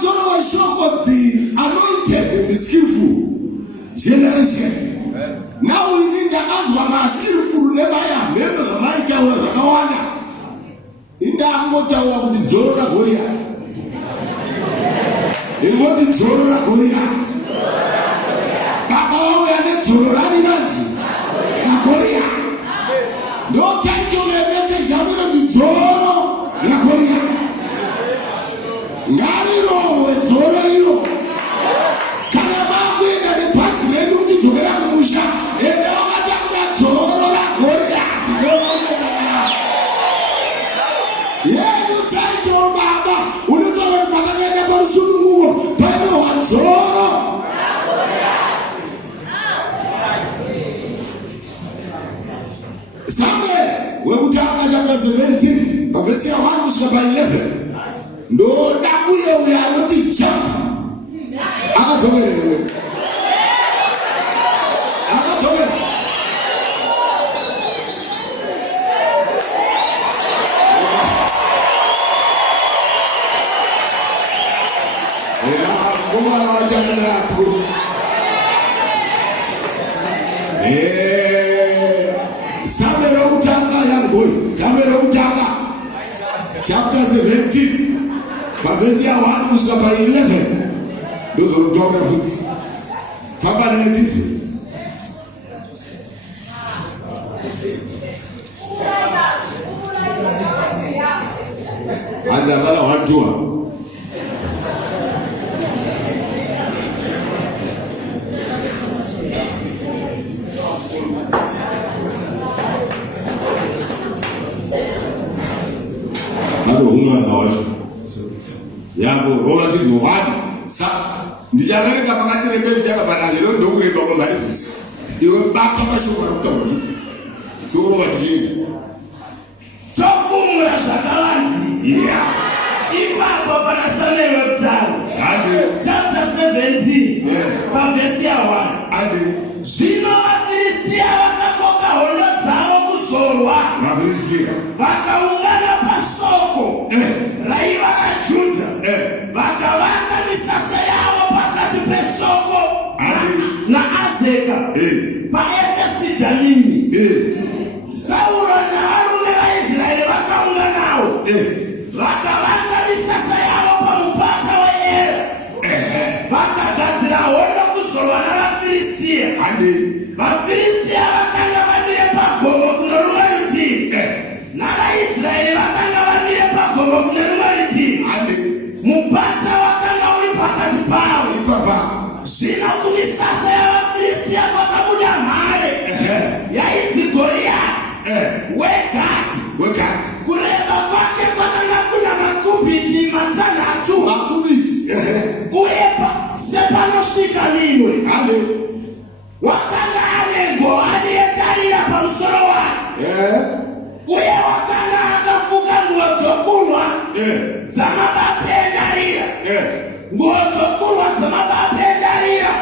pamusoro washoko the anointed and the skillful generation. Now we need the answer ma skillful nebaya mero zamaita wa zakawanda. Inda ngota wa kuti dzoro ra Goliath. Ingoti dzoro ra Goliath. Baba wao yane dzoro ra Ninanzi. Goliath. No title the message yamuno ndi dzoro ra Goliath. Ngariro we dzoro iro. Kana bakwenda ne pasi redu kuti dzokera kumusha. Enda wakati kuna dzoro ra Goliath. Yedu title baba. Unotoka kupataka parusudu nguo. Pairo wa dzoro. Somewhere, when we talk chapter 17, but verse 1 kushuka pa 11. Ndo dabuye uya loti chapa. Akatogere wewe. Akatogere. Kuma na wajana tu. Samero utanga yangoy. Samero utanga. Chapter 17. Verse 1 kushuka pa 11. Those are geography. Papa na tifu. Aja bala watu. Yabo rola ti yohani sa ndijagare ka pakati rebeli jaga bana lelo ndokure bako bari fusi iwe bato bashuka rutongi duro wati tofumu ya shakalanzi ipapo pana Samuel chapter 17 verse 1 Zvino vaFilistia vakakoka hondo dzavo kuzorwa vakaungana pasoko raiva raJudha vakavaka misasa yavo pakati pesoko naAzeka paEfesi Dhamini. Sauro navarume vaIsraeri vakaunganawo vakavaka misasa yavo pamupata weEra vakagadzira hondo kuzorwa navaFilistia. VaFilistia vakanga vamire pagomo kuno rumwe rutivi navaIsraeri vakanga vamire pagomo kuno rumwe rutivi. Mupata wakanga uri pakati pavo. Zvino kumisasa yavaFilistia kwakabuda mhare yainzi Goliath weGati. Kureba kwake kwakanga kuna makubhiti 6 uye sepanosvika minwe. Wakanga ane ngoani yetarira pamusoro wake uye wakanga akafuka nguo dzokunwa dzamabape endarira. Nguo dzokunwa dzamabape endarira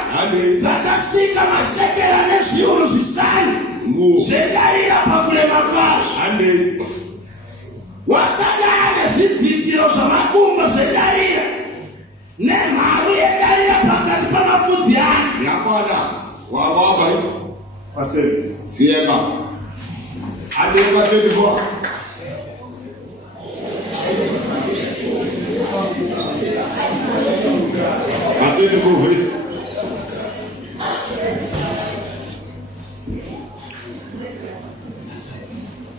dzakasvika mashekera nezviuru 5 zvendarira pakurema kwazvo. Wakanga ane zvidzitiro zvamakumbo zvendarira nemharu yendarira pakati pamafudzi ake. Wawaba pasel siema adema 24 verse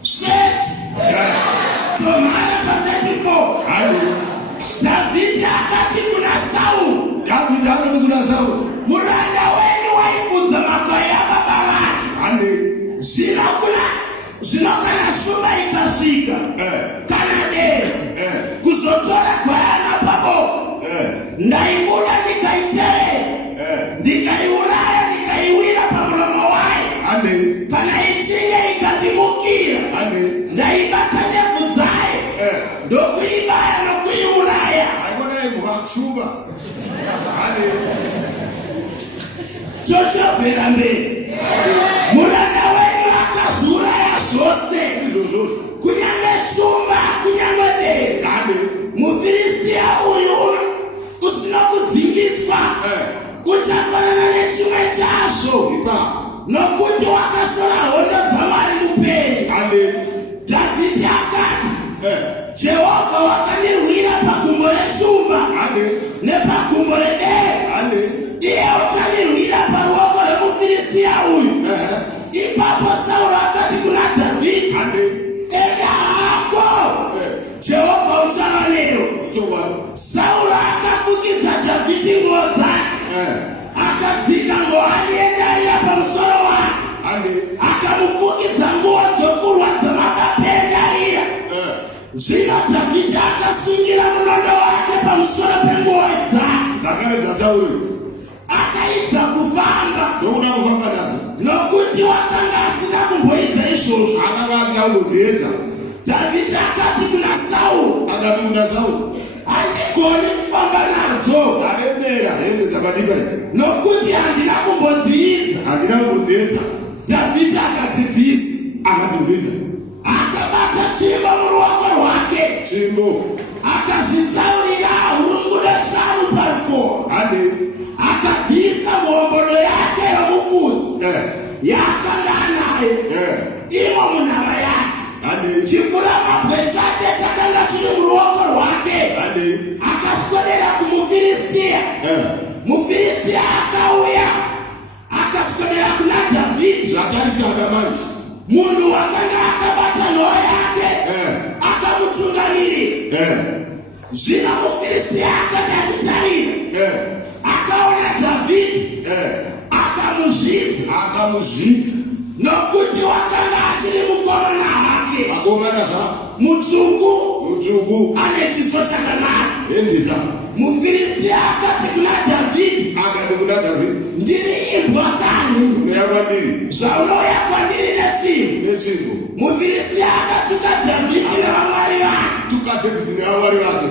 shit tomara pa 34 David akati kuna Saul muranda wenu waifudza makwai ababa vake. Zvino kana shumba ikasvika kana dero kuzotora gwayana paboko ndaibuda ndikaiterera ndikaiuraya ndikaiwira pamuromo wayo. Kana ichinge ikandimukira ndaibata ndebvu dzayo ndokuibaya nokuiuraya. Chochobvera mberi muranda wenyu akazviuraya zvose kunyange shumba kunyange dero. MuFilistia uyu nokuti wakasora hondo dzaMwari mupenyu. Dhavhidhi akati, Jehovha wakandirwira pagumbo resumba nepagumbo redere, iye uchandirwira paruoko rwemuFiristia uyu. Ipapo Sauro akati kuna Dhavhidhi, enda hako, Jehovha uchava nero. Sauro akafukidza Dhavhidhi nguo dzake, akadzika nguwani yendarira pamusoro wake, akamufukidza nguo dzokurwa dzamabapa endarira. Zvino Dhavhidhi akasungira munondo wake pamusoro penguo dzake, akaedza kufamba nokuti wakanga asina kumboedza izvozvo. Dhavhidhi akati kuna Sauro, handigoni kufamba nadzo nokuti handina kumbodziidza. Dhavhidhi akadzidzisa, akabata chimbo muruoko rwake, akazvitsaurira hurungudo 5 parukova, akadziisa muhombodo yake yomufudzi yaakanga anayo imo munhava yake. Chifuramabwe chake chakanga chiri muruoko rwake, akaswedera kumuFiristia. MuFiristia akauya akaswedera kuna Dhavhidhi, munhu wakanga akabata nhoo yake, akamutungamirira. Zvino muFiristia akati achitarira, akaona Dhavhidhi, akamuzvidza nokuti wakanga achiri mukomana hake, mutsvuku, ane chiso chakanaka. MuFiristia akati kuna Dhavhidhi, ndiri imbwa kanhu, zvaunouya kwandiri netsvimbo. MuFiristia akatuka Dhavhidhi nevamwari vake.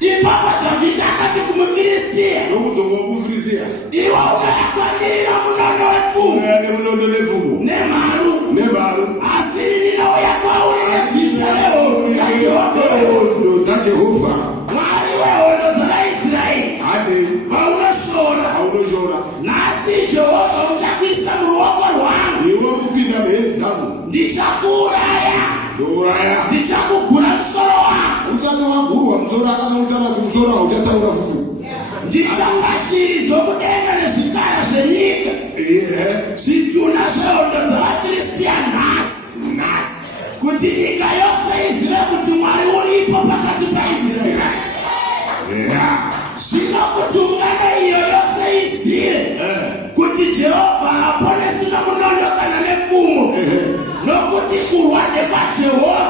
Ipapo Dhavhidhi akati kumuFiristia, iwe unouya kwandiri nomunondo wepfumo nemharu, asi ini ndinouya kwauri nezita rehondo dzaJehovha, Mwari wehondo dzavaIsraeri, vaunoshora. Nhasi Jehovha uchakuisa muruoko rwangu, ndichakuuraya, ndichakugura musoro wako, ndichapa shiri dzokudenga nezvitara zvenyika, zvituna zvehondo dzavaFiristia nhasi, kuti nyika yose izive kuti Mwari uripo pakati paIsraeri. Zvino kuti ungano iyo yose izive kuti Jehovha haponesi nomunondo kana nepfumo, nokuti kurwa ndekwaJehovha,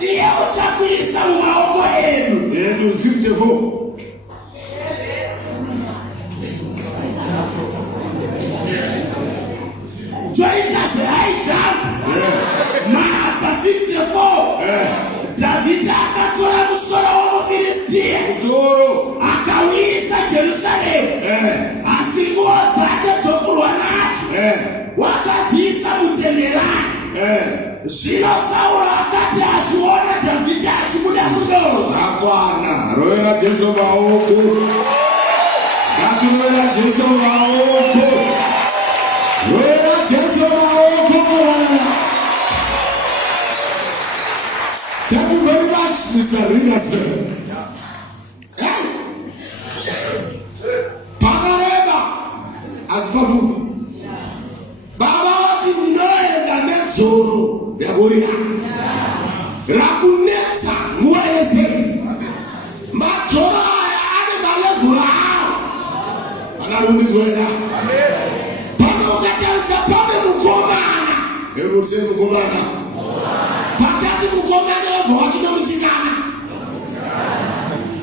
iye uchakuisa mumaoko edu. Toita zvehigh jump mahapa 54. Dhavhidhi akatora musoro womuFiristia akauisa Jerusaremu, asi nguo dzake dzokurwa nadzo wakadziisa mutende rake. Zvino Sauro akati achiona Dhavhidhi achibuda kundorwa, akwana roera Jesu maoko, roera Jesu maoko. Thank you very much, Mr. Riderson. Pakareba asipavuka. Baba wati ndinoenda nedzoro yagoria. Rakunetsa nguva yese. Madzoro aya ane malevhura awo. Anarumbidzwa. Mukomana pakati mukomana wabva wati nomusikana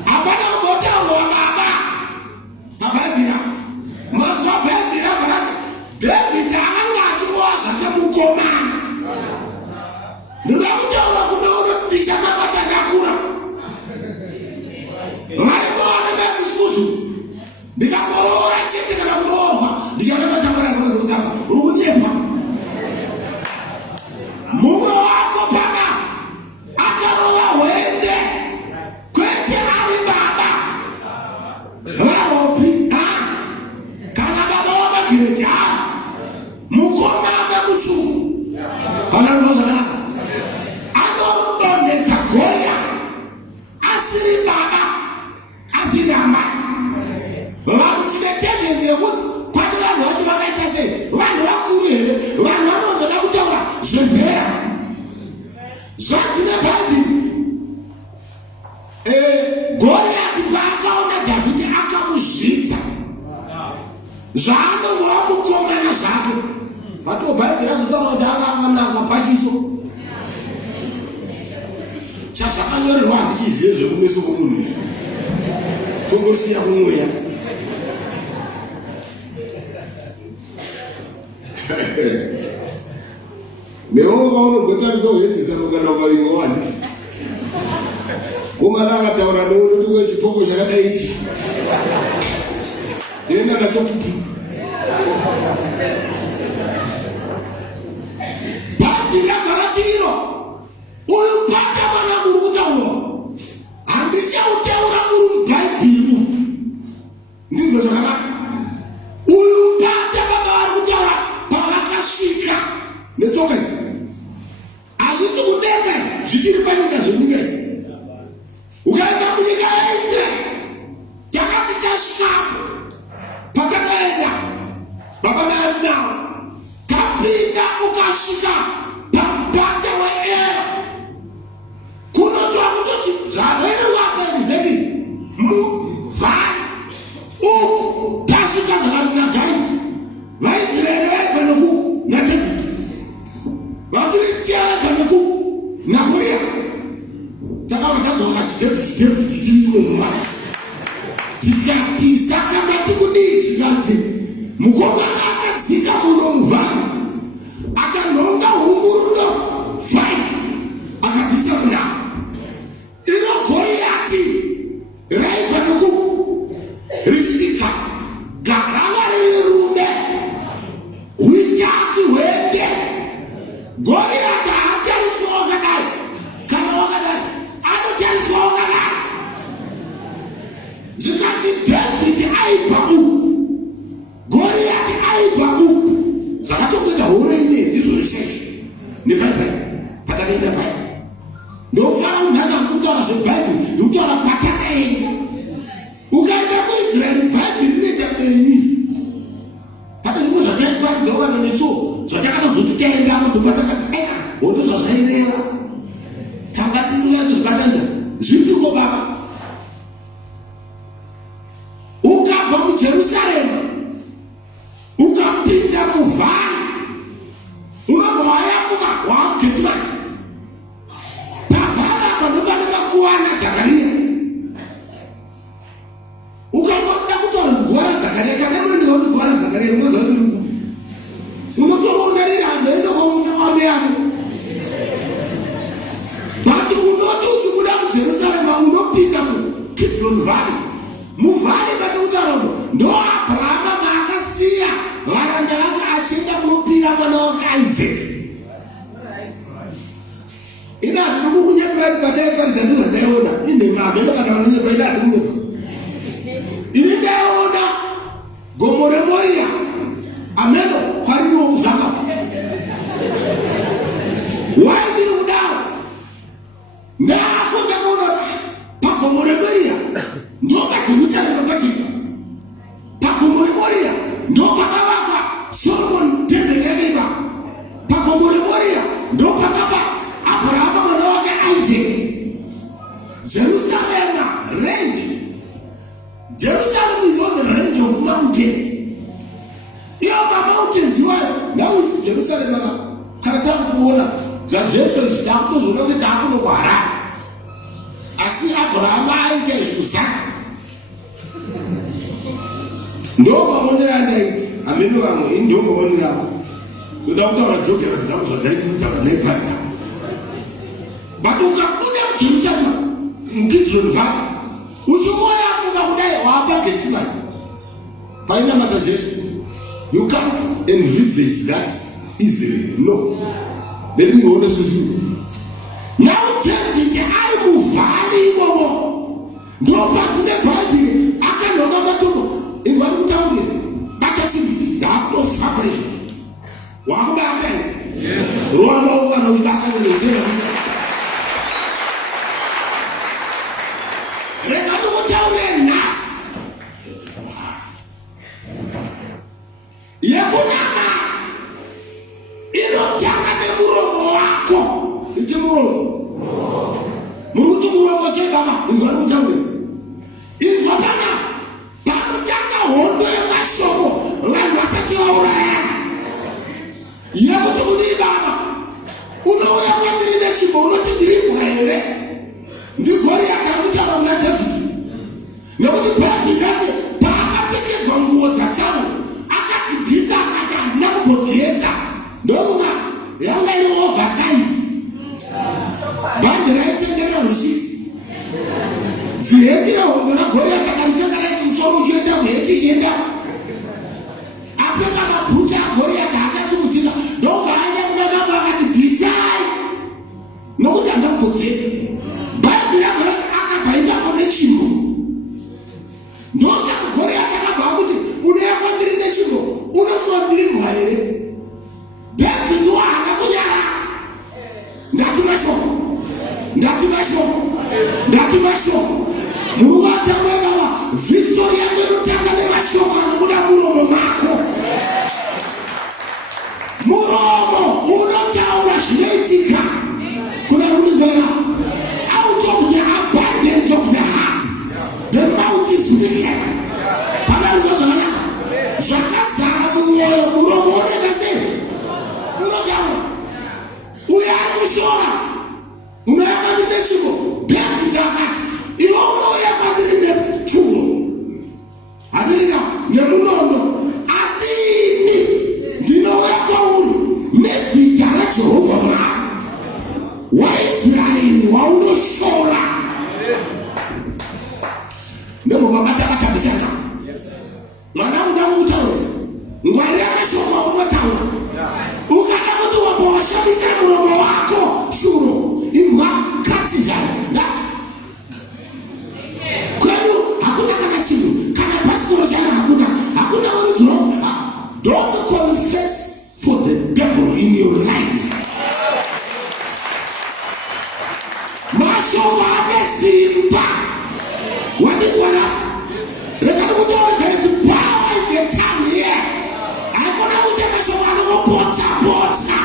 apana kubotaurwa babhaibhira mazwa bhaibhira karati Dhavhidhi anga achingova zvake mukomana. Ndinoda kutaura kunoona ndichakabata ndakura varimoone mezvisuzu ndikangoroora chete kana kuroorwa ndichakabata mwana kutamba uri kunyepa. Mumwe wako paka akarova hwende kwete ari baba varopi kana baba wamagire Zvakine Bhaibheri. Goriati paakaona Dhavhidhi akamuzvidza zvaanonge wamukomana zvake. Vatiwo Bhaibheri azotaura kuti akanaka pashiso. Chazvakanyorerwa handichizive zvekumeso kwomunhu izvi. Tongosiya kumweya. Newo vaunogotarisawo kuendesano kana ukainga wandii. Umwana akataura newe kuti uwe chipoko chakadai ichi. Enda nacho kuti. Bhaibheri ragaratiiro. Uyu mpaka mwana muri kutaura. Handichautaura muri mubhaibheri. Ndizvo zvakanaka. Uyu mpaka baba vari kutaura pavakasvika netsoka idzi. Hazvisi kudenga zvichiri panyika zvenyika iyi. Ukaenda munyika yaIsraeri, takati tasvikapo pakakaenda baba naati nawo, kapinda ukasvika pamupata weEra, kunotova kutoti zvamwene wako Ezekieri muvhari uku tasvika zvakanina Gaiti. VaIsraeri vaibva noku naDhavhidhi, vaFiristia vaibva noku naGoriati. Takavatagoka Dhavhidhi tirimo mumacho. Tikati saka matikudii chikanzi mukomana akadzika muno muvhari akanhonga hungurudo 5 akabvisa kunama. Iro Goriati raibva noku richitika garanga riri rume hwitaki hwende. Goriati haatariswa wakadai kana wakadai, anotariswa wakadai. Zvikati Dhavhidhi aibva uku, Goriati aibva uku, zvakatongeta horo ine ndizvo zvishaizvo neBhaibheri. Patakaenda Bhaibheri ndofara kunhanga kutaura zveBhaibheri ndokutaura patakaenda. Ukaenda kuIsraeri Bhaibheri rinoita benyu. Pane zvimwe zvataikwaridza ukana nesuwo zvatakatozoti taendamo ndopatakati hondo zvazvaireva tanga tisingaiti zvakanaka zvipiko baba. Ukabva muJerusarema ukapinda muvhari unobva wayambuka wamuGetsemani. Pavhari apa ndopanenge kuwana Zakariya. Ukangoda kutaura kugora Zakariya kana munenge kugora Zakariya unoziva kuti ruku unotoona riri anoenda kwamunyamwambe yako. But unoti uchibuda muJerusarema unopinda muKidron Valley. Muvhari patinotaura ndo Abrahama maakasiya varanda vake achienda kunopira mwana wake Isaac. Ina handina kukunyeperai pataiparidza ndozvandaiona inhema hameno kana vanonyepaida handikunyepa. Ini ndaiona gomo reMoria ameno kwaririwo kuzaka. Wai ndiri kudaro ndako ndakaona pagomo reMoria ndopaJerusarema pasvika. Pagomo reMoria ndopakavakwa Solomon temberi yake ipapo. Pagomo reMoria ndopakapa Abrahama mwana wake Isaac. Jerusalem range. Jerusalem is on the range of mountains. Iyo mountains iwayo nawo Jerusalem kana takuona zvaJesu zvitakutozona kuti takunokwara. Asi Abrahama aita zvekuzaka. Ndomaonera ndaiti ameno vamwe indomaonera kuda kutaura geography dzangu zvadzaikuita nepaita. But ukabuda muJerusarema muKidron Valley uchimuyamuka kudai wapaGetsemani painamata Jesu. You can't envisage that easily. No. Let me be honest with you. Now Dhavhidhi ari muvhari imomo ndopazine Bhaibheri akanhonga matombo. Izvi vari kutaurira batachivhiti ndakunofamba izvi wakubaka izvi rwamaungana uchibaka nezera. Rega ndikutaurire nhasi yekunama inotanga nemuromo wako. Ichi muromo Muruti murongo segama ingano utaure. Izwa pana panotanga hondo yemashoko vanhu vasati vaurayana. Yakuti kuti baba unouya kwandiri nechimbo unoti ndirimwa here ndigori yakarutaura kuna Dhavhidhi nekuti paakati paakapfekedzwa nguo dzaSauro akadzibvisa akati handina kumbodziedza ndokunga yanga iri oversize bhandi raitenderera rusisi ziheti rehondo ragori yatakaripfeka raiti musoro uchienda kuheti ichienda apfeka mabhuta agori yata akasimudzika ndokunga aenda kuna baba akati bvisai nokuti handina kumbodziedza bhaibheri ragori akabvaindapo nechimbo ndosaka gori yatakabva kuti unoya kwandiri nechimbo unofunga ndiri mwa here. Dhavhidhi waanga kunyara ndatimashoko muruva ataura baba victory yangu inotanga nemashoko anobuda muromo mako. Muromo unotaura zvinoitika kuna rumizera. Out of the abundance of the heart the mouth is speaking. Padarizozana zvakazara mumwoyo muromo unoita sei unotaura uya ari kushora unoya kwandiri nechimbo. Dhavhidhi akati iwe unouya kwandiri nechumo hadirika nemunondo asi ini ndinouya kwauri nezita raJehovha Mwari waIsraeri waunoshora. Ndemubabata bisana mwana uda kutaura ngwari yakashoma unotaura ukada kuti wambowashamisa muromo wako shuro imbwa katsi zvayo kwedu hakuna kana chinhu kana pasiporo charo hakuna original. Don't confess for the devil in your life. Mashoko ane simba wadikwana rekani kutaura there is power in the tongue here. Hakuna kuti mashoko anokupotsa potsa.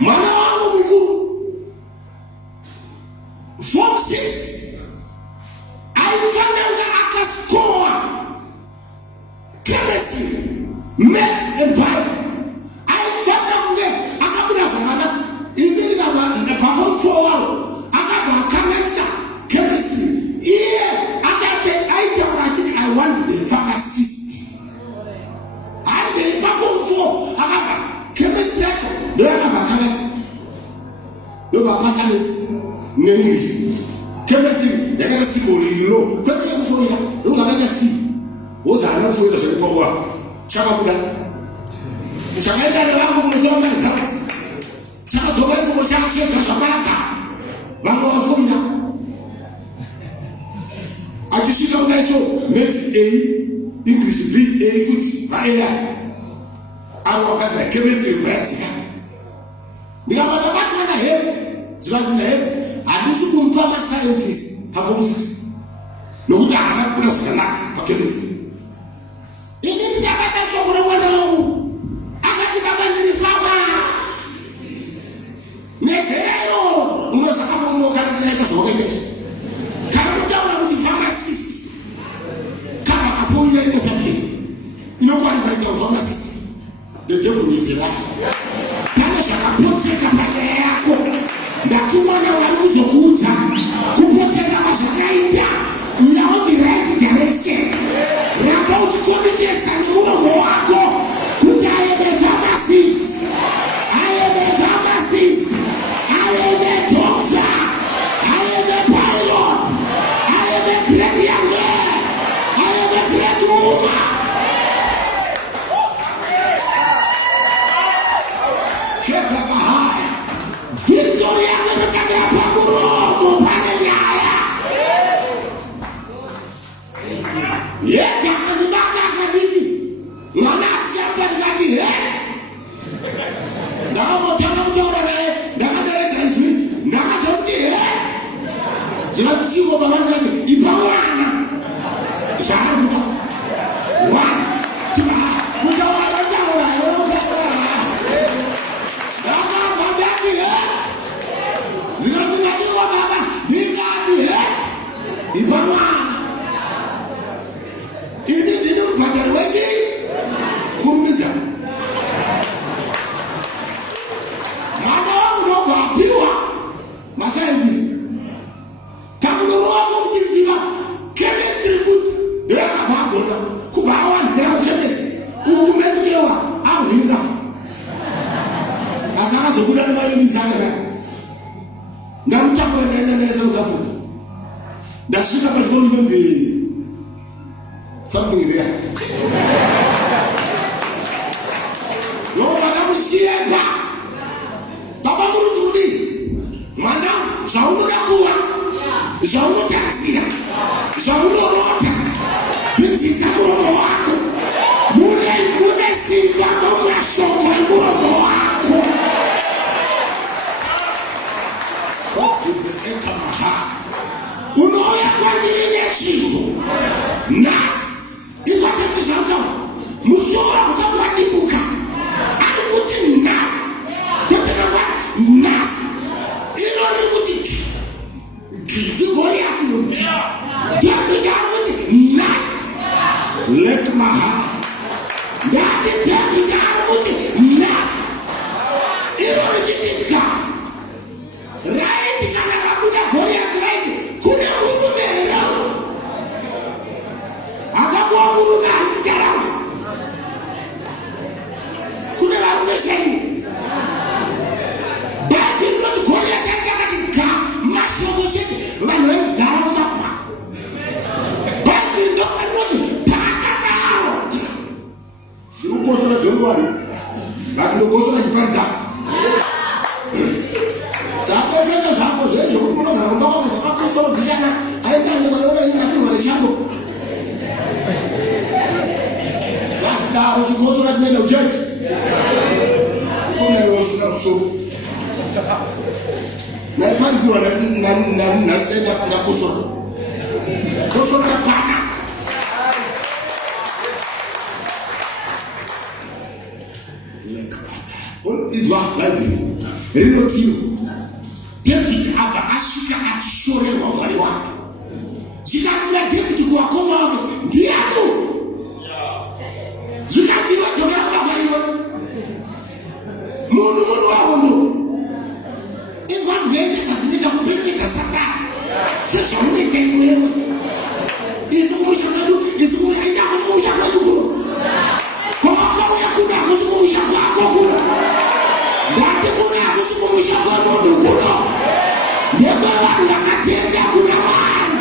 Mwana wangu mkuu form 6 alifananga akaskoa chemistry maths and bible. Alifanya kunge akabuda zvakanaka inini kava perform 4 wao akabva akanganisa chemistry iye akati aitaura achiti I want the pharmacist and the perform 4 akabva chemistry yacho ndoyakabva akanganisa ndobva pasanesi neNglish. Chemistry yakaita simboli iriro kwete yekufoira rungavanya si woza hana kufoira zvekupaua chakabuda chakaenda nevangu kunotora mari dzavo chakadzoka ikuko chachega zvaparadza vamwe vafoira achisvika kudaiso maths A English B A futi vaai ari wakanda chemistry kwayatsika ndikabata batwana hepi zvikazvinda hepi handisi kumupa masciences paform 6 nokuti haana kukura zvakanaka pachemistry. Inini ndabata shoko remwana wangu akati baba ndiri fama nezerero unozakafamunookana tinaita zvawakaitei kana mutaura kuti pharmacist kana akafoira ine sabject inokwanifaisa pharmacist. The devil is a liar. Pane zvakapotseka panyaya yako ndatuma naMwari kuzokuudza kupotseka kwazvakaita you are on the right direction. Ramba uchikombechesa nemuromo wako kuti I am a pharmacist, I am a pharmacist, I am a doctor, I am a pilot, I am a great young man, I am a great woman. Victory yanotangira pamuromo pane nyaya. Yega andibata akanditi mwana atishamba ndikati he ndakamotanga kutaura naye ndakadereza izwi ndakazoti he zvikati chingo baba ndikati ipa mwana zvaari kuta one kutaura akazobuda nemayoni dzake ndamutakura ndaenda naye South Africa. Ndasvika pachikoro inonzi something there. Vanamusiyenza baba murutudi mwana zvaunoda kuva zvaunotarisira zvaunorota bvunzisa muromo wako mune simba nomashoko emuromo wako unouya kwandiri nechinhu nhasi ikwatemezvauta musoro kusati vadibuka ari kuti nhasi kotenava nhasi iro riri kuti zigoriati David ari kuti nhasi let maha ndati David ari kuti nhasi iro richitika raiti kana rabuda goriati raiti kune murume herau akabuwa murume asicharausi kune varume sei Biblia inoti Goliath akati ga mashoko chete vanhu vaigara mumapwa. Biblia inoti pakadaro zvirikukosora zvengwari vakundokosora chiparidza zvakoseka zvako zvezvo kuti munogara kumba kwako zvakakosora zvishana aindane vanoraingatirwa nechambo zvakudaro chikosora tinoenda kuchechi kunaosina musoro naiparidzirwa nasenda ndakosora kosora rapana idzwa bhaibheri rinotiwo David abva asvika achishorerwa mwari wake zvikafira David kuvakoma wake ndiano zvikafira dzokera kubabaiwa munhu wavono idzwa mvendesa dzinoita kupepeta satani sezvaunoita iwewe isi kumusha kwedu isi kumusha kwedu kuno kwakauya kuno hakusi kumusha kwako kuno ndati kuno hakusi kumusha kwemunhu kuno ndekwevanhu vakatenda kuna Mwari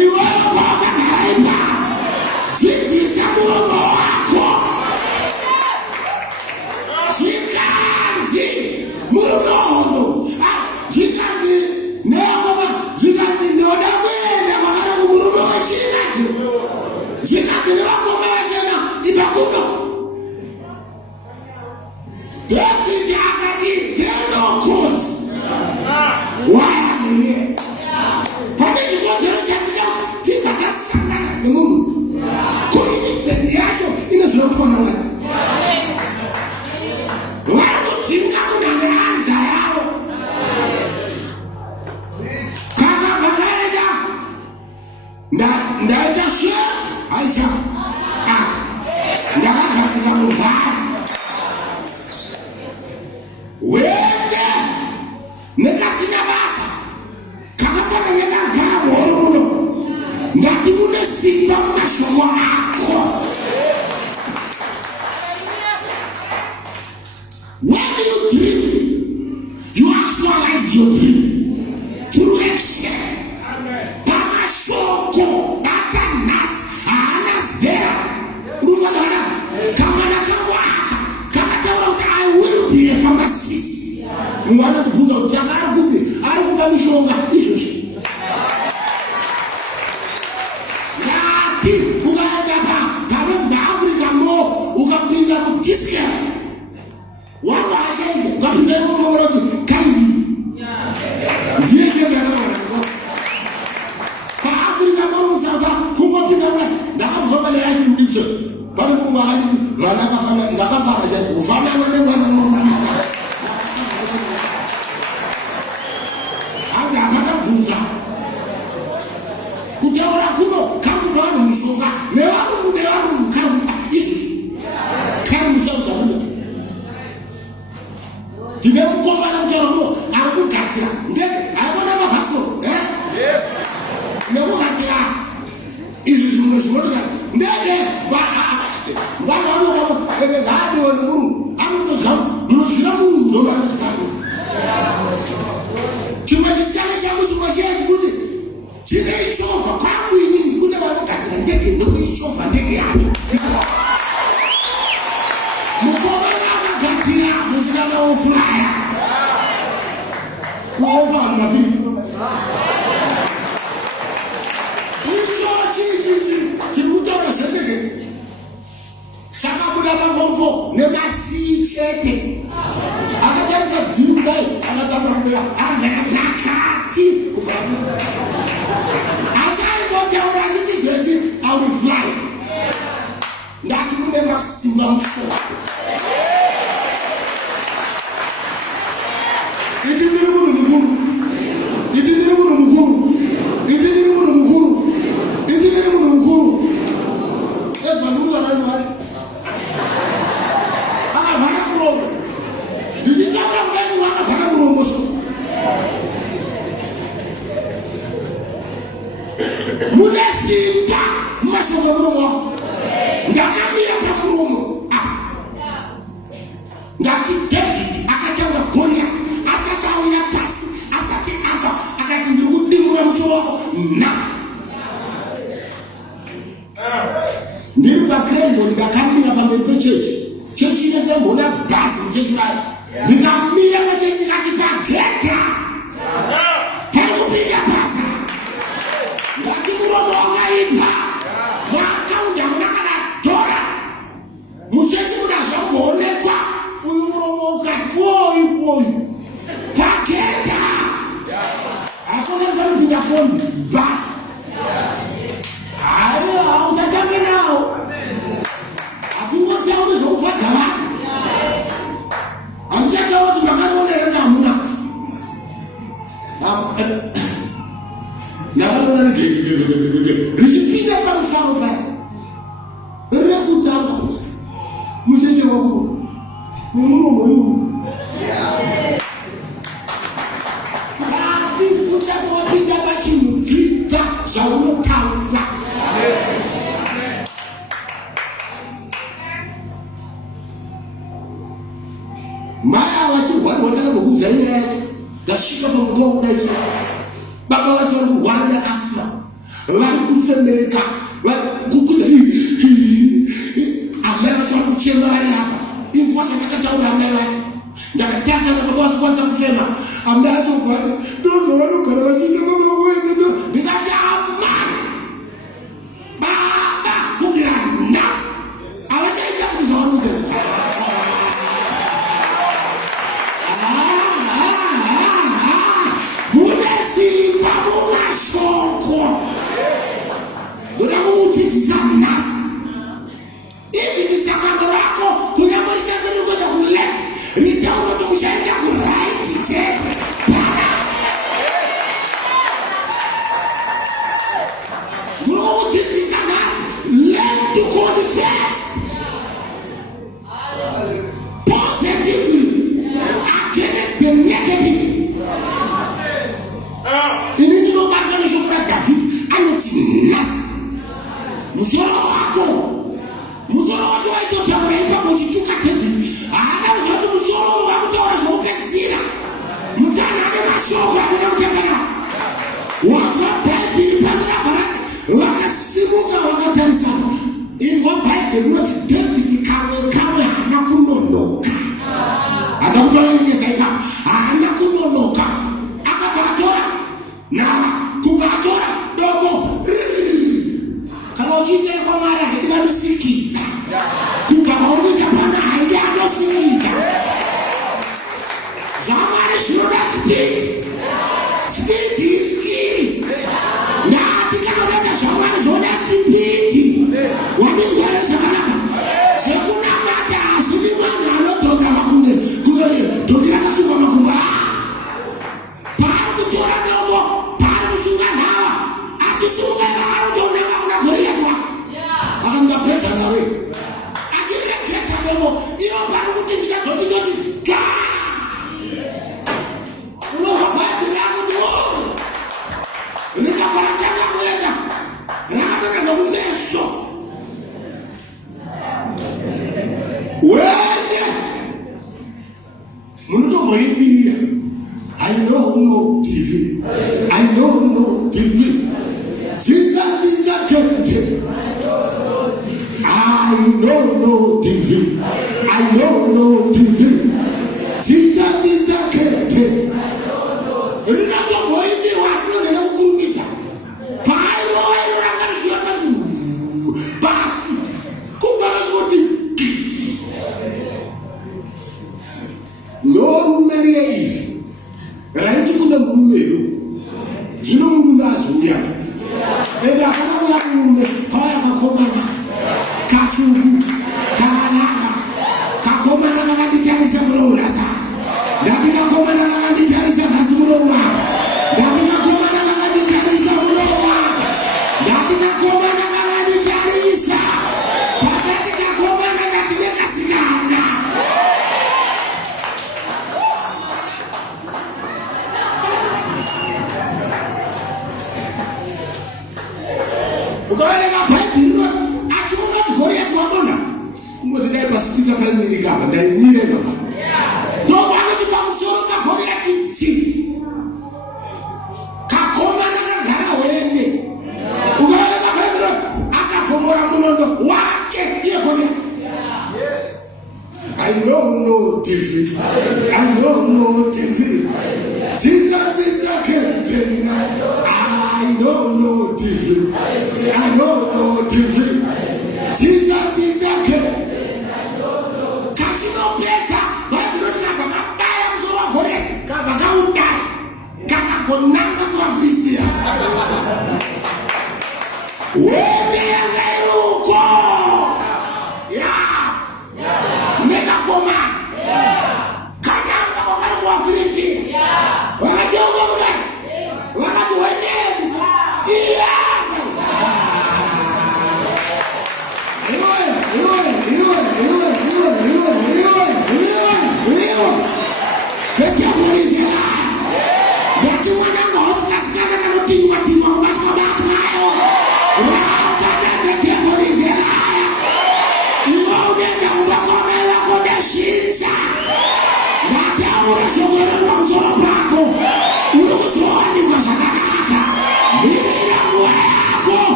iwewe kwawakagara imba dzidzisa muromo wako zvikanzi munono zvikanzi neakoma zvikanzi ndoda kuenda kwakana kumurume wechina zvikanzi nevakoma vachena ibva kuno David akati zenokosi wayamiye pane chikonzero chakuda tibva tasangana nemunhu koministendi yacho inozvinotwa naMwari varikudzinga kunyange anza yavo kaka vakaenda ndaita she aisha ndakagadzika muvhara wende nekasina basa kakafana nekagara muhoro muno ndati mune simba mumashoko ako. When you dream, you actualize your dream through action. Pamashoko atanas ana zera rumagana kamana kamwaka kakataura kuti I will be a pharmacist. Mwana kubvunza kuti akari kupi ari kupa mishonga izvozvi yati ukaenda panonzi paAfrica mo ukapinda kudiscam wanga ashainde ngapinda imumongo kuti kandi ndiye shenge yakavana paAfrica mo musauta kungopinda una ndakabvoma neyacho mudiso pane munhu akanditi mwana akafana ndakafara chaiko kufanana nemwana murumukika hanzi hapana bvunza kutaura kuno kakupa vanhu mushonga nevarungu kakupa izvozvi kari musauta kuno tine mukomana mutauro kuno ari kugadzira ndege aibona mabhasikoro nekugadzira izvi zvimwe zvimotikari ndege vanhu vanogamo ene zaadiwe nemurungu anotodya chinoichovha kwangu inini kune vanogadzira ndege ndokuichovha ndege yacho. Mukomana akagadzira musikana wofulaya kuopa vanhu mapirisi. Icho chiri kutaura zvendege chakabuda pamvomvo nemasii chete. Akatarisa Dubai, akatarisa kubira angana pakati. Asi aimbotaura achiti I will fly. Ndati mune masimba mushoko. Iti ndiri munhu mukuru. Iti ndiri munhu mukuru. Iti ndiri munhu mukuru. Iti ndiri munhu mukuru. Ezwa ndikutaura Mwari. Akavhara muromo. Ndichitaura kudai wakavhara muromo so. Mune simba mumashoko muromo wako. Ndakamira pamuromo apa. Ndati David akataura Goliath asati awira pasi asati afa akati ndiri kudimura musoro wako nafa. Ndiri pakrembo ndakamira pamberi pechechi. Chechi inese mbona bhasi muchechi vayo. Ndikamira pachechi ndikati pagedha. Parikupinda basa. Ndati muromo wakaipa. Mwakaunda munakana tora. Muchechi muda zvamboonekwa. Uyu muromo ukati oyu. Pagedha. Hakuna vanopinda kombi. Basa. Hayo hausatambe nawo. Hakungotauri zvokufadza vanhu. Hamuchataura kuti makanoona here kuti hamuna. Ndakanoona richipinda pamusaro paya. Rekutanga mucheche wako nemuromo uyu. Asi usati wapinda pachinhu bvita zvaunotaura. Maya vachirwara ndakambokudza nyaya yacho. Ndasvika panguva kudai. Baba vacho vari kurwara neasma. Vari kufemereka. Kukuza amai vacho vari kuchema vari apa. Inguva zvandakataura amai vacho. Ndakatarisa baba vasikwanisa kufema. Amai vacho kurwara. Ndozvo vanogara vachiita baba wedu. Ndikati amai. Baba kumbira nhasi. Havachaita kuti zvavari kuita. Musoro wacho waitotaura ipapo uchituka David. Haana kuti musoro wakutaura zvinopedzisira. Mutanhane mashoko akuda kutangana. Wakabhaibheri pamira bharati vakasimuka vakatarisana. In one Bible not David kamwe haana kunonoka. Hana kutaura nyesa ipapo. Haana kunonoka. Akapatora na kupatora domo. Kana uchiita kwa Mwari haidi vanosikiza. Kugama urikuita pana haidi anosikiza. Zvamwari zvinoda speed. Speed is key. Ndati kana unoita zvamwari zvinoda speed. Wandinzware zvakanaka. Zvekunamata hazvidi mwana anodhonza makunde. Dhongi rakasungwa makumbo. Pari kutora domo. Pari kusunga nhava. Achisumuka anotonaka kuna Goliath wake. Akamupedza nawe. Achiregedza domo. Iro pari kuti ndichazoti ndoti ga. Unozwa Bhaibheri akuti rikaparatanga kuenda. Rakatoka nokumeso. Wende. Munotomboibirira. I know no TV. I know no TV. know no defeat. I know no defeat. Jesus is the captain. Remember going to what you know who is that? No Mary, right to the moon. You know who does we are. And I have a woman, Komana, Kachu, Kanaka, Kakomana, the Teresa Brolasa, Datina Komana, the Teresa Nasumova, Datina Komana, the Teresa Brolova, Datina Komana, the Teresa, Patatica Komana, Datina Sigana. Ukaona pipe ndio achukua kugoria tu abona ngozi dai pasifika pale nilingaba dai nile baba ndio bwana nikamsoro ka goria kitsi kakoma na ngara wende ukaona ka pipe akafomora munondo wake ye goria. Yes, I know no defeat. I know no defeat. Jesus is the captain. I know no defeat. I know no defeat. Jesus is the captain. Kasino Pieta, Bible Kabaya Mzora Hore, Kabagaunda, Kakakonanga kwa Fisia. Wende Ngairuko. Yeah. Mega Koma. Kananga kwa Fisia. Wakati wangu wakati wenyewe. Yeah.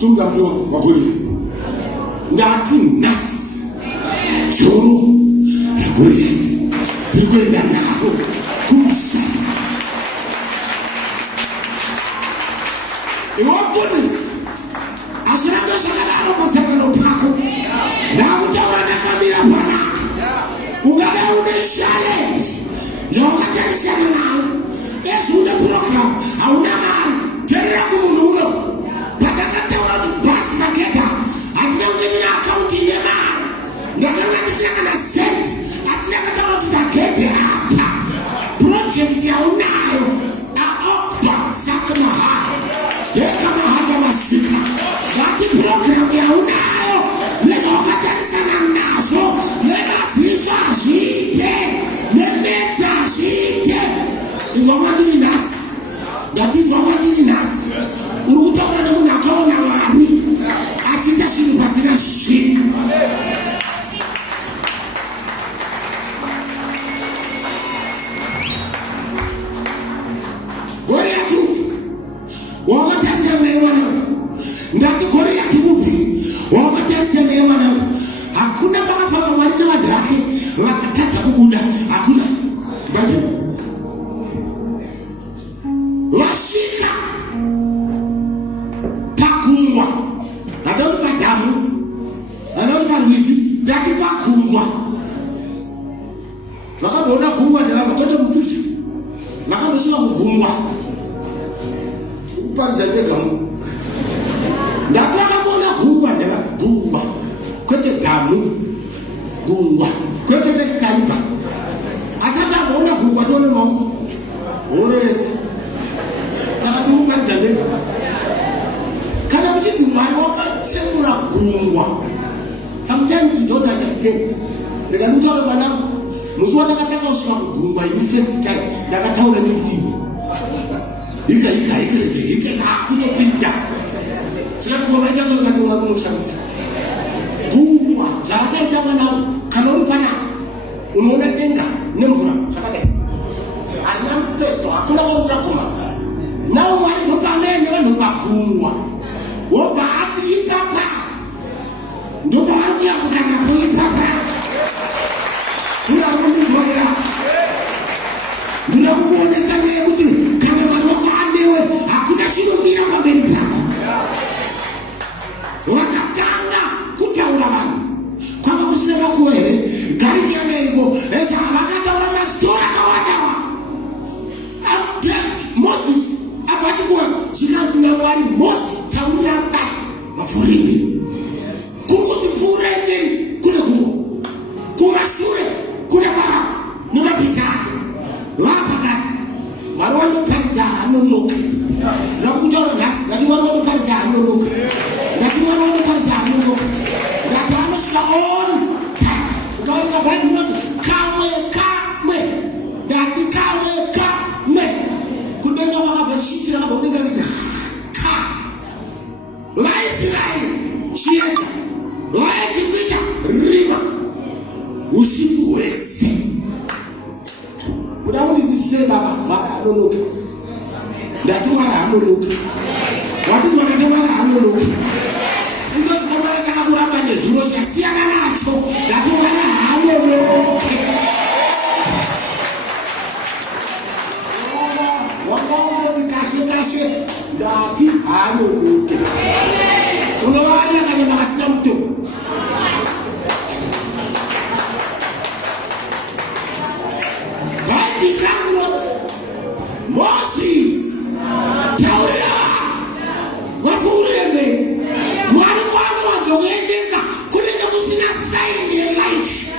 Sumza mjo waburi. Ndati nasi. musoro Goliath tirikwenda nako kumusasa. Iwaponis asiranga shakadaro pasakano pako na utaura nakamira pana ungabe une challenge yoga teresana nao yesu una program hauna mali tena kumununo pataka taura tu bas maketa atina ungeni na account ile mali ngakanga nisaka na set atina taura tu pakete hapa project ya unayo na opta sakama hapa deka mahanga masika kati program ya unayo leo kateresana naso leo sisa shite lemeza shite iwamadu nas that is wamadu nas uruta wana muna kaona mari achita shini pasina shini Goliatu wakatasa mewana ndati Goliatu upi wakatasa mewana hakuna barafa mwarina wadake wakatasa kubuda hakuna bagi washika pakungwa adamu padamu adamu paruizi ndati pakungwa wakabona kungwa nila watoto mpisha wakabona kungwa uparizende gamu ndati wakabona kungwa nila bumba kwete gamu gungwa kwete deki kariba asata bona kungwa tone mamu orezi saka tuunganizande kana uchiti mwari wakatsemura gungwa sometimes you don't understand. Ndikanutaura vanangu musi wandakatanga kusvika kugungwa ini first time ndakataura nendimi ika kunopinda chikatikomaitasoikatiwa kunoshamisa gungwa zvavakaita vanangu kana uri pana unoona denga nemvura zvakadai harina mupeto hakuna kwamvura kumagara nao mwari ndopaamene vanhu pagungwa wobva ati ipapa ndopavari kuyakukanapo ipapa unakumudzoera ndinakukuonesa mweya kuti kana mwari wako anewe hakuna chinomira pamberi pako wakatanga kutaura vanhu kwanga kusina makuva here garikianaiko esa vakataura masitora akawandawa Moses apatikuwa zvinanzina mwari Moses taurira bai mapfurimbi kukuti pfuura imberi kune kumo kumashure kune Farao nemabhiza ake vapakati mwari wanoparidza hanonoka rakutaura nhasi ngati mwari wanoparidza hanonoka ngati mwari wanoparidza hanonoka ngati anosvika on time ukaverenga bhaibheri inoti kamwe ngati kamwe kudenga vakabvasvikira kabva kudenga riti vaisraeri chiedza vaechipita rima usiku hwese kuda kundidzidzisei baba mwari anonoka ndati mwari anonoka wati ndati mwari anonoka indosvikomana chakakuramba nezuro chasiyana nacho ndati mwari haanonoke kashe ndati haanonoke unovarira kana makasina mutombo bhaibheri rakunoti Moses taurira vapfuurire mberi mwari kwaanowanzokuendesa kunenge kusina sign yelife.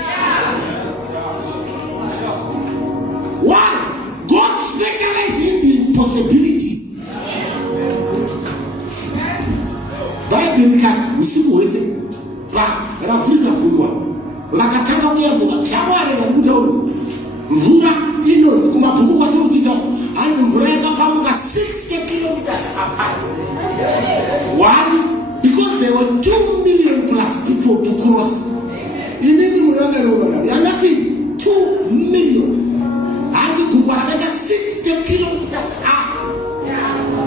One, God specializes in the possibilities. Bhaibheri kati usiku hwese ravhurika gungwa vakatanga kuyambuka shamwari vari kutaura mvura inonzi kumabhuku kwatinodzidza hanzi mvura yakapamuka 60 kilometers apart. One, because there were 2 million plus people to cross. Inini muranga ya nothing 2 million hanzi gungwa rakaita 60 kilometers apart.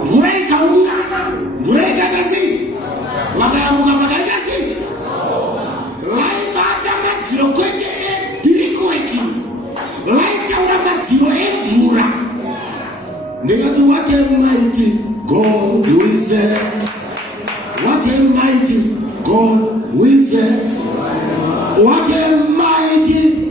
Mvura ikaungana mvura ikaita sei vakayambuka vakaita sei vaibata madziro ndikati what a mighty God we serve. What a mighty God we serve. What a mighty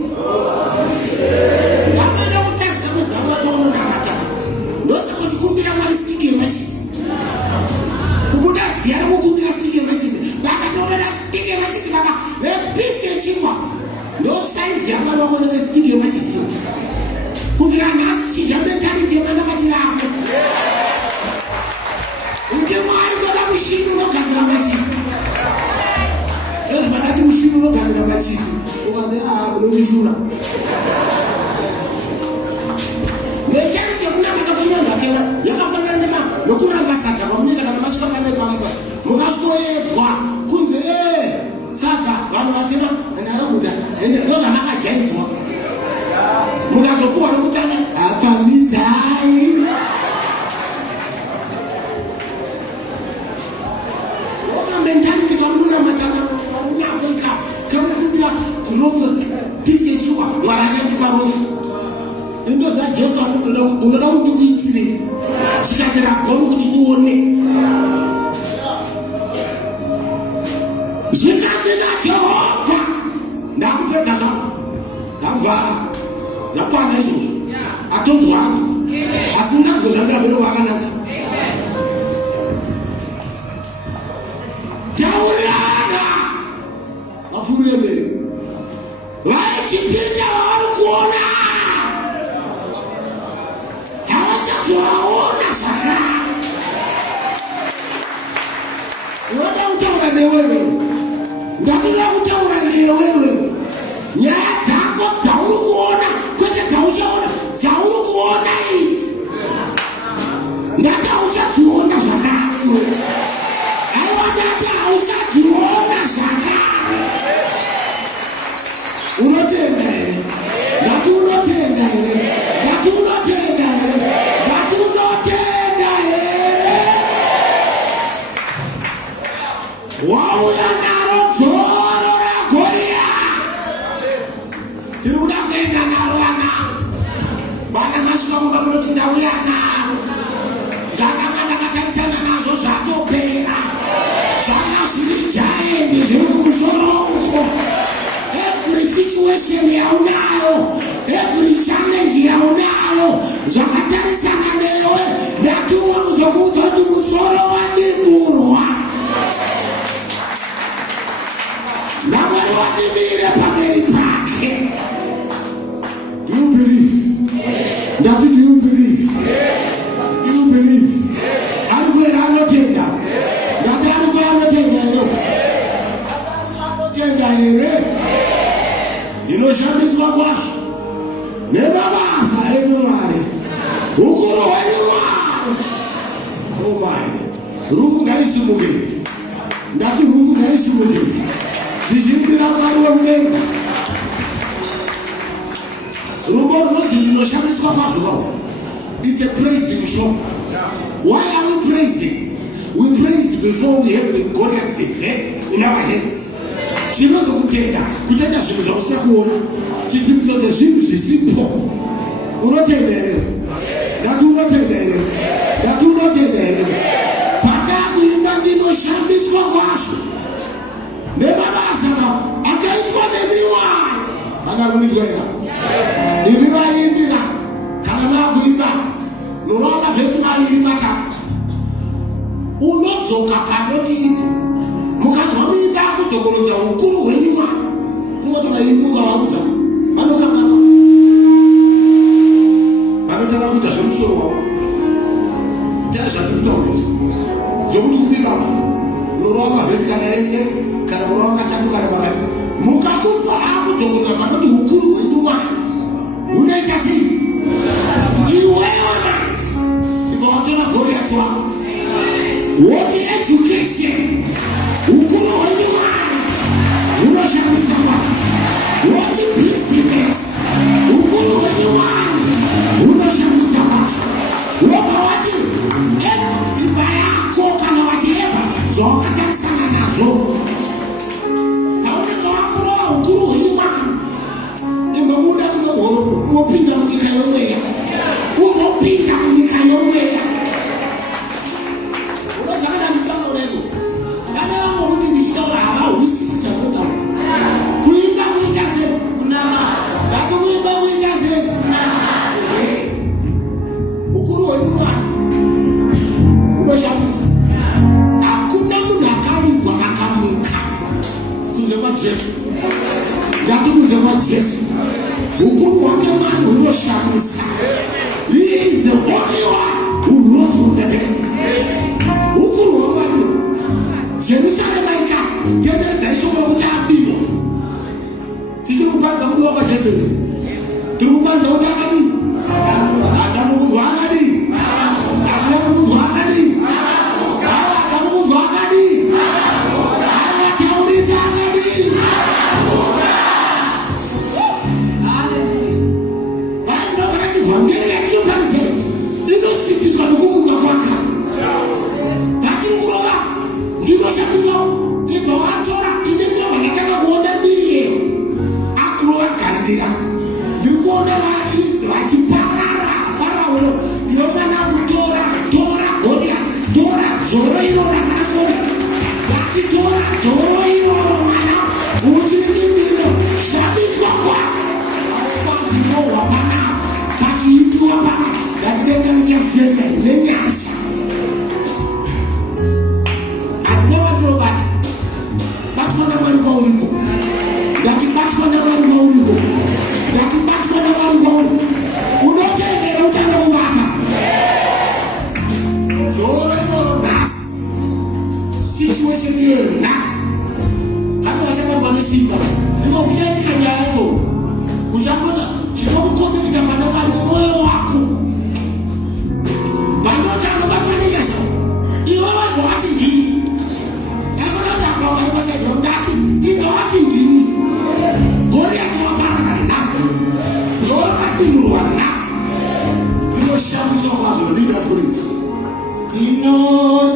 It's a praising show. Why are we praising? We praise before we have the Goliath's head in our hands. Chinozo kutenda zvinhu zvausina kuona. Chisimbidzo zvinhu zvisipo. Unotenda here? Ngati unotenda here? Ngati unotenda here? Patakuimba ndinoshambiswa kwazvo. Nebabasa akaitwa nemiwa. Akarumidzwa here. Imi vaimbira kana makuimba norona vhesi mairi matatu. Unodzoka panoti ipo mukazwa muimba kudzokorodza ukuru hwenyuma kunotovaimbuka vaudza vanokangana vanotanga kuita zvemusoro wavo taa zvakutauriri zvokuti kubikama unorova mavhesi kana ese kana kurova katatu kana makati mukamudzwa akudzokorodza panoti ukuru hwenyuma unoita sei iwewe manje ikawatora Goliath wako. What education? Ukuru hwenyuma unoshamisa kwako. What ukuru wake Mwari hunoshamisa. He is the only one who rose from the dead. Ukuru wa Mwari Jerusalem ika tendereza ishoko kuti abiyo. Tikikupanza kuti waka Jesu. Tikikupanza kuti akadi. Adamu kuti akadi. Adamu kuti akadi. Adamu kuti akadi. Anataurisa akadi. Vanhu vakati vhangeri yatinoparise inosimbiswa nokumuka kwaka. Vakiri kurova ndinoshamisa ibva watora ine ndiyo vanataka kuona mbiri yeyo akurova gandira. Ndiri kuona vaIsraeri vachiparara. Farao yomana kutora Goriathi, tora dzoro iro rakakora. Vachitora dzoro iroro mwana uchiti ndino shamiswa kwako. Pachinohwa panapa, pachiipiwa panapa, ngatidenga richafema nenyasha. Andinova ndinobata batwa naMwari kwauriko. Ngatibatwa naMwari kwauriko. Ngatibatwa naMwari kwauriko. Unotendera utanga kubata. Dzoro iroro nhasi. Situation iyoyo nhasi. Kana vachabarwa nesimba. Ndiko kuchaitika nyaya iyoyo. Uchakona chinokukombedza pana Mwari mwoyo wako. Vanoti anobatwa nenyasha. Iwe vanhu vati ndini. Ndakona kuti apa Mwari vasaidwa ndati. Iwe vati ndini. Goriathi waparara nhasi. Dzoro radimurwa nhasi. Inoshamiswa kwazvo leaders group. Oh,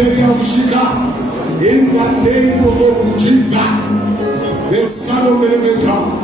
in the name of Jesus, the Son of the living God.